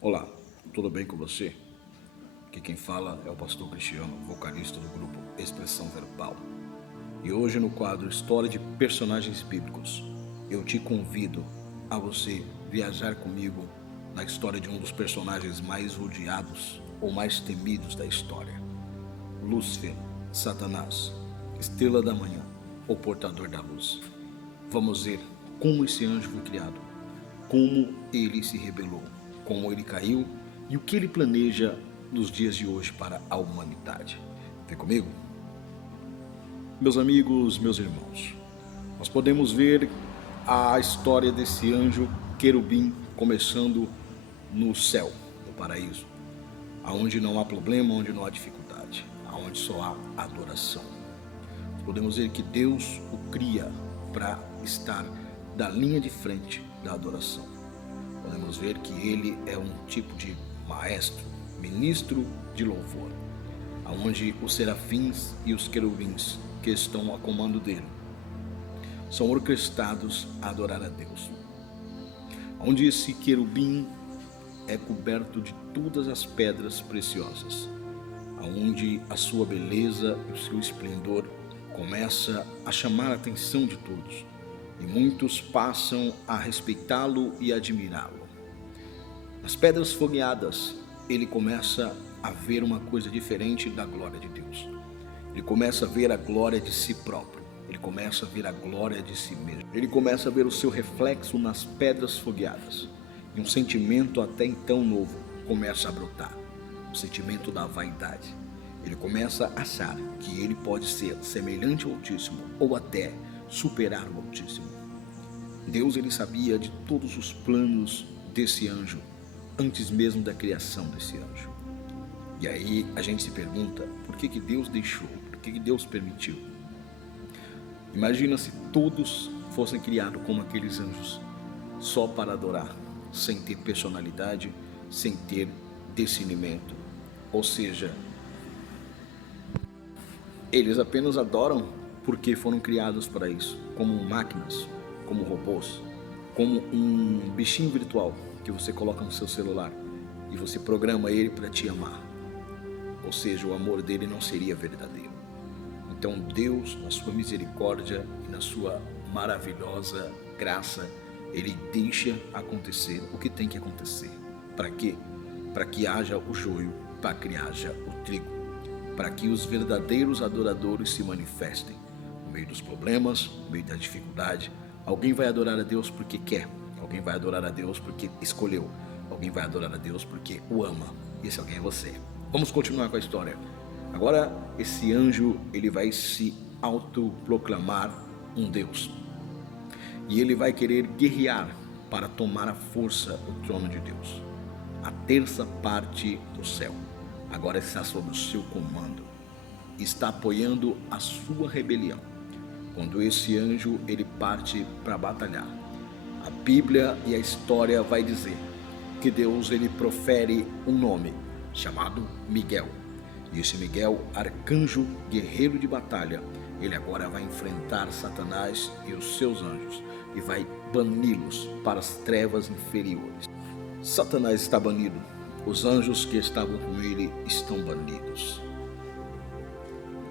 Olá, tudo bem com você? Aqui quem fala é o pastor Cristiano, vocalista do grupo Expressão Verbal. E hoje no quadro História de Personagens Bíblicos, eu te convido a você viajar comigo na história de um dos personagens mais odiados ou mais temidos da história. Lúcifer, Satanás, estrela da manhã, o portador da luz. Vamos ver como esse anjo foi criado, como ele se rebelou, como ele caiu e o que ele planeja nos dias de hoje para a humanidade. Vem comigo? Meus amigos, meus irmãos, nós podemos ver a história desse anjo querubim começando no céu, no paraíso, aonde não há problema, onde não há dificuldade, aonde só há adoração. Podemos ver que Deus o cria para estar da linha de frente da adoração. Podemos ver que ele é um tipo de maestro, ministro de louvor, aonde os serafins e os querubins que estão a comando dele são orquestrados a adorar a Deus. Onde esse querubim é coberto de todas as pedras preciosas, aonde a sua beleza e o seu esplendor começa a chamar a atenção de todos, e muitos passam a respeitá-lo e admirá-lo. Nas pedras fogueadas, ele começa a ver uma coisa diferente da glória de Deus. Ele começa a ver a glória de si próprio. Ele começa a ver a glória de si mesmo. Ele começa a ver o seu reflexo nas pedras fogueadas. E um sentimento até então novo começa a brotar. O sentimento da vaidade. Ele começa a achar que ele pode ser semelhante ao Altíssimo ou até superar o Altíssimo. Deus ele sabia de todos os planos desse anjo antes mesmo da criação desse anjo. E aí a gente se pergunta, por que Deus deixou? Por que Deus permitiu? Imagina se todos fossem criados como aqueles anjos, só para adorar, sem ter personalidade, sem ter discernimento. Ou seja, eles apenas adoram porque foram criados para isso, como máquinas, como robôs, como um bichinho virtual que você coloca no seu celular e você programa ele para te amar. Ou seja, o amor dele não seria verdadeiro. Então Deus, na sua misericórdia e na sua maravilhosa graça, ele deixa acontecer o que tem que acontecer. Para quê? Para que haja o joio, para que haja o trigo, para que os verdadeiros adoradores se manifestem. No meio dos problemas, no meio da dificuldade, alguém vai adorar a Deus porque quer. Alguém vai adorar a Deus porque escolheu. Alguém vai adorar a Deus porque o ama. E esse alguém é você. Vamos continuar com a história. Agora, esse anjo, ele vai se autoproclamar um Deus. E ele vai querer guerrear para tomar à força o trono de Deus. A terça parte do céu agora está sob o seu comando. Está apoiando a sua rebelião. Quando esse anjo, ele parte para batalhar, a Bíblia e a história vai dizer que Deus ele profere um nome chamado Miguel. E esse Miguel, arcanjo, guerreiro de batalha, ele agora vai enfrentar Satanás e os seus anjos e vai bani-los para as trevas inferiores. Satanás está banido, os anjos que estavam com ele estão banidos.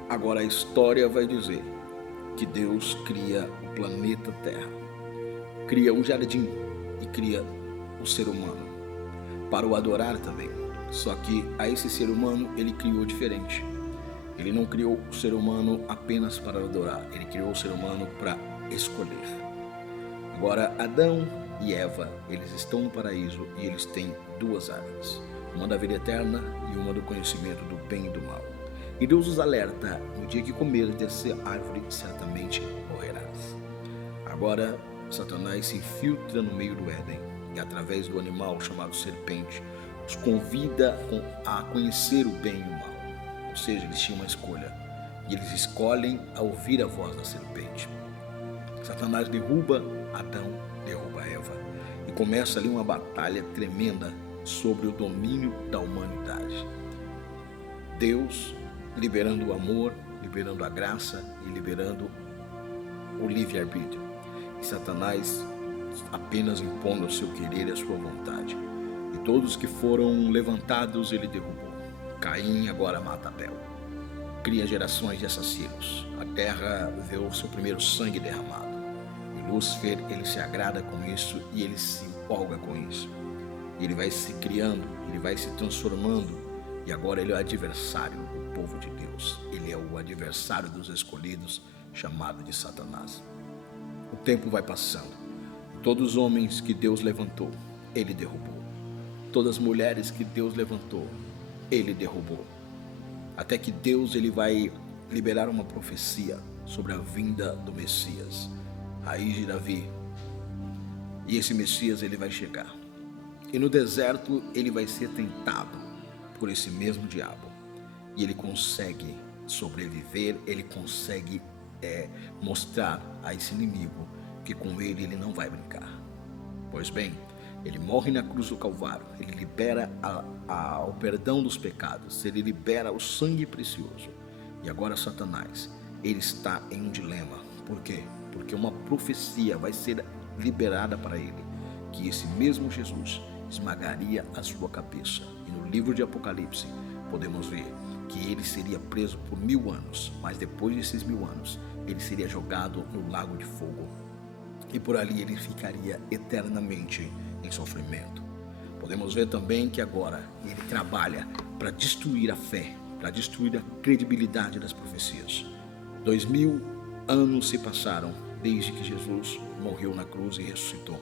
Agora a história vai dizer que Deus cria o planeta Terra, cria um jardim e cria o ser humano para o adorar também. Só que a esse ser humano ele criou diferente. Ele não criou o ser humano apenas para adorar, ele criou o ser humano para escolher. Agora Adão e Eva, eles estão no paraíso e eles têm duas árvores, uma da vida eterna e uma do conhecimento do bem e do mal. E Deus os alerta, no dia que comer dessa árvore, certamente morrerás. Agora, Satanás se infiltra no meio do Éden e através do animal chamado serpente, os convida a conhecer o bem e o mal. Ou seja, eles tinham uma escolha e eles escolhem a ouvir a voz da serpente. Satanás derruba Adão, derruba Eva e começa ali uma batalha tremenda sobre o domínio da humanidade. Deus liberando o amor, liberando a graça e liberando o livre-arbítrio. E Satanás apenas impondo o seu querer e a sua vontade. E Todos que foram levantados ele derrubou. Caim agora mata Abel. Cria gerações de assassinos. A terra vê o seu primeiro sangue derramado. E Lúcifer, ele se agrada com isso e ele se empolga com isso. E ele vai se criando, ele vai se transformando. E agora ele é o adversário do povo de Deus. Ele é o adversário dos escolhidos, chamado de Satanás. O tempo vai passando. Todos os homens que Deus levantou, ele derrubou. Todas as mulheres que Deus levantou, ele derrubou. Até que Deus ele vai liberar uma profecia sobre a vinda do Messias, raiz de Davi. E esse Messias ele vai chegar. E no deserto ele vai ser tentado por esse mesmo diabo. E ele consegue sobreviver, ele consegue mostrar a esse inimigo que com ele não vai brincar. Pois bem, ele morre na cruz do Calvário, ele libera o perdão dos pecados, ele libera o sangue precioso. E agora Satanás, ele está em um dilema. Por quê? Porque uma profecia vai ser liberada para ele, que esse mesmo Jesus esmagaria a sua cabeça. E no livro de Apocalipse podemos ver que ele seria preso por 1000 anos, mas depois desses 1000 anos, ele seria jogado no lago de fogo. E por ali ele ficaria eternamente em sofrimento. Podemos ver também que agora ele trabalha para destruir a fé, para destruir a credibilidade das profecias. 2000 anos se passaram desde que Jesus morreu na cruz e ressuscitou.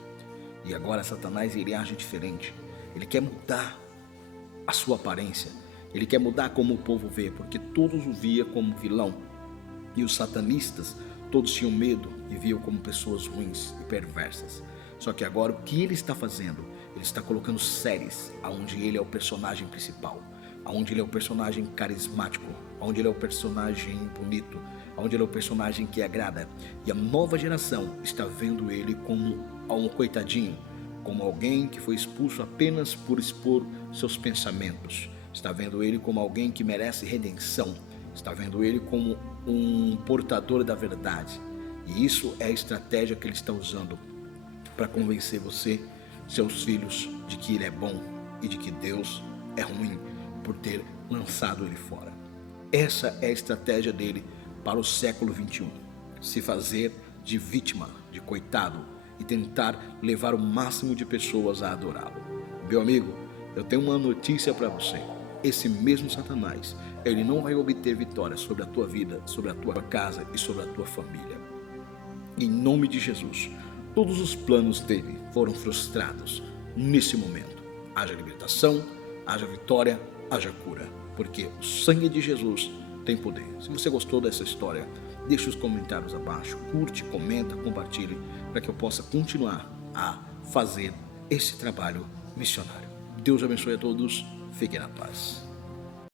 E agora Satanás ele age diferente. Ele quer mudar a sua aparência. Ele quer mudar como o povo vê, porque todos o via como vilão. E os satanistas, todos tinham medo e viam como pessoas ruins e perversas. Só que agora o que ele está fazendo? Ele está colocando séries onde ele é o personagem principal, onde ele é o personagem carismático, onde ele é o personagem bonito, onde ele é o personagem que agrada. E a nova geração está vendo ele como um coitadinho, como alguém que foi expulso apenas por expor seus pensamentos. Está vendo ele como alguém que merece redenção. Está vendo ele como um portador da verdade. E isso é a estratégia que ele está usando para convencer você, seus filhos, de que ele é bom e de que Deus é ruim por ter lançado ele fora. Essa é a estratégia dele para o século 21. Se fazer de vítima, de coitado e tentar levar o máximo de pessoas a adorá-lo. Meu amigo, eu tenho uma notícia para você. Esse mesmo Satanás, ele não vai obter vitória sobre a tua vida, sobre a tua casa e sobre a tua família. Em nome de Jesus, todos os planos dele foram frustrados nesse momento. Haja libertação, haja vitória, haja cura, porque o sangue de Jesus tem poder. Se você gostou dessa história, deixe os comentários abaixo, curte, comenta, compartilhe, para que eu possa continuar a fazer esse trabalho missionário. Deus abençoe a todos, fiquem na paz.